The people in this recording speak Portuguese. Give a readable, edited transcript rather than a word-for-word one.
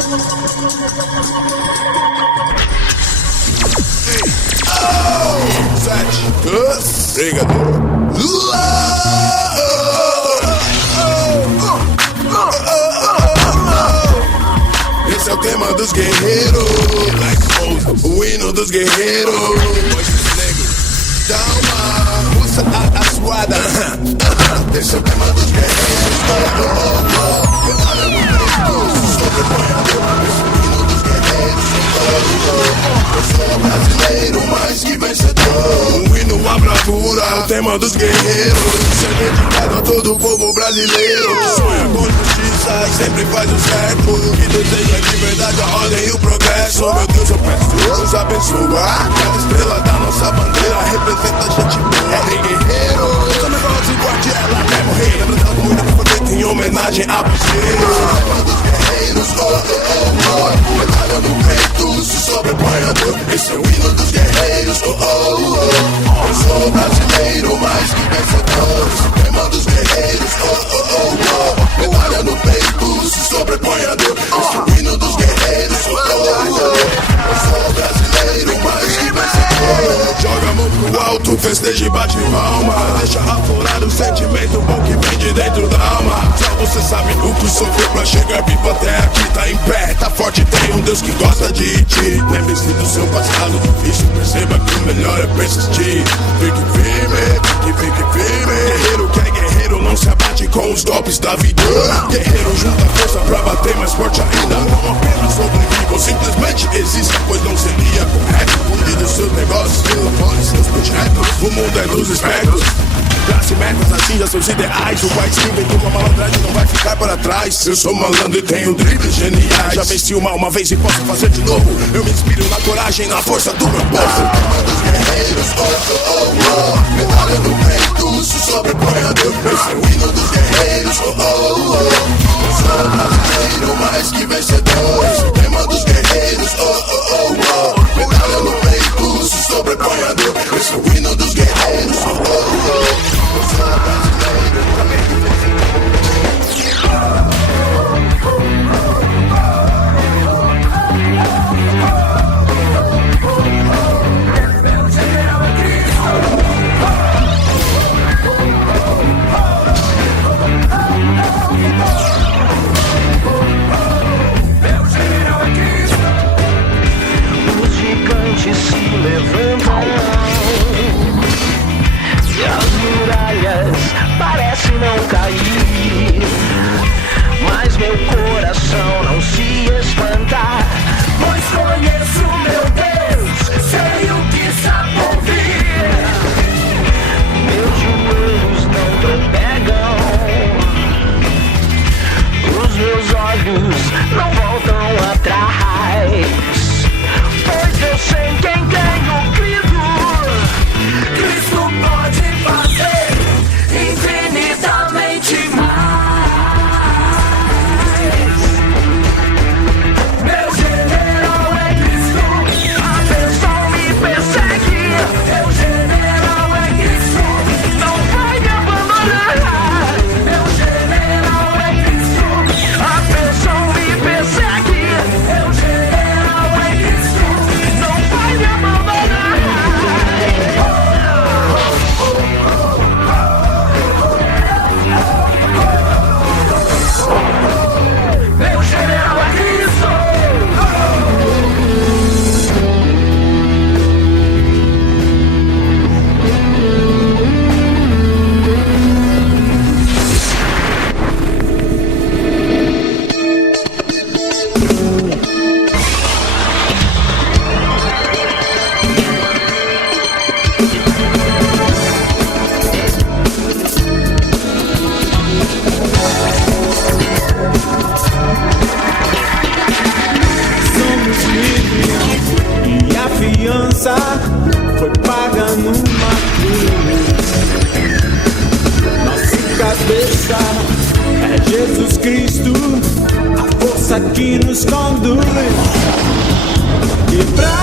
Esse é o tema dos guerreiros, o hino dos guerreiros. Dá uma russa açoada. Esse é o tema dos guerreiros. Medalha no peito, sobreponhador. Esse é o hino dos guerreiros. Eu sou brasileiro, mais que vencedor. O hino à bravura, o tema dos guerreiros. Isso é dedicado a todo o povo brasileiro que sonha com justiça e sempre faz o certo, que deseja liberdade, a ordem e o progresso. Meu Deus, eu peço, nos abençoa. Cada estrela da nossa bandeira representa a gente boa. Rei guerreiro, só me fala se pode ela quer morrer. Lembrando muito que foi feito em homenagem a você. Tema dos guerreiros, medalha no peito, se sobreponhador. Esse é o hino dos guerreiros, Eu sou brasileiro, mais que vencedor. Esse é o tema dos guerreiros, medalha no peito, se sobreponhador. Esse é o hino dos guerreiros, Eu sou brasileiro, mais que vencedor. Joga a mão pro alto, festeja e bate palma. Deixa aflorar o sentimento bom que vem de dentro da alma. Só você sabe o que sofreu pra chegar vivo até aqui. Tá em pé, tá forte, tem um Deus que gosta de ti. Lembre-se do seu passado difícil, perceba que o melhor é persistir. Fique firme, fique firme. Guerreiro que é guerreiro não se abate com os golpes da vida. Guerreiro junta força pra bater mais forte ainda. Não apenas sobrevive ou simplesmente existe, pois não seria correto. Cuide dos seus negócios, elabore seus projetos. O mundo é dos espectros. Trace metas, atinja seus ideais. O país que vem com uma malandragem não vai ficar para trás. Eu sou malandro e tenho dribles geniais. Já venci o mal uma vez e posso fazer de novo. Eu me inspiro na coragem, na força do meu povo. Tema dos guerreiros, medalha no peito, se sobreponhador. Esse é o hino dos guerreiros, Eu sou brasileiro, mais que vencedor. Esse é o tema dos guerreiros, medalha no peito, se sobreponhador. Esse é o hino dos guerreiros, Eu sou brasileiro, mais que vencedor. Se levantam e as muralhas parecem não cair, mas meu coração não se espanta, pois conheço meu Deus, sei o que está por vir. Meus joelhos não trepegam, os meus olhos não voltam atrás, pois eu sei quem tenho crido. Cristo pode fazer infinitamente mais. Meu general é Cristo, a bênção me persegue. Meu general é Cristo, não vai me abandonar. Meu general é Cristo, a bênção me persegue. Meu general é Cristo, não vai me abandonar. Meu general é Cristo. Somos livres e a fiança foi paga numa cruz. Nossa cabeça é Jesus Cristo, a força que nos conduz. E pra